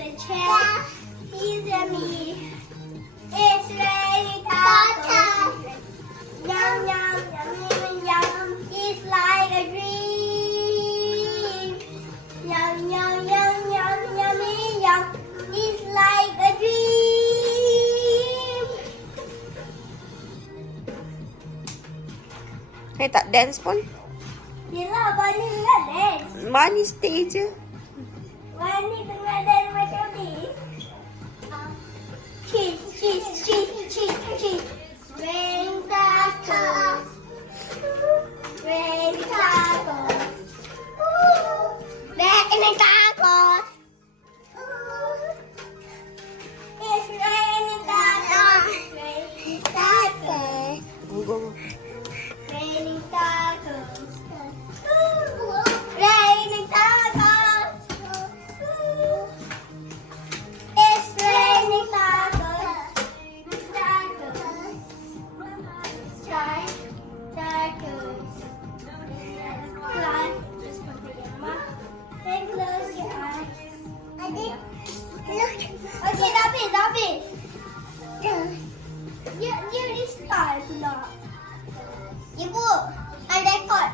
the chair. He's a me. It's raining tacos. Yum, yum, yum, yum. It's like a dream. Yum, yum, yum, yum, yummy, yum. It's like a dream. Tak dance pun? Yelah, Bani tengah dance. Bani stay je. Bani tengah dance macam ni. Cheese, cheese, cheese, cheese, cheese. Raining tacos. Raining tacos. Raining tacos. It's raining tacos. Raining tacos. Raining tacos. Raining tacos. It's raining tacos. Tacos. Try tacos. Try. Just put it in your mouth. Then close your eyes. Okay, David. You restart pula. Ibu, I record.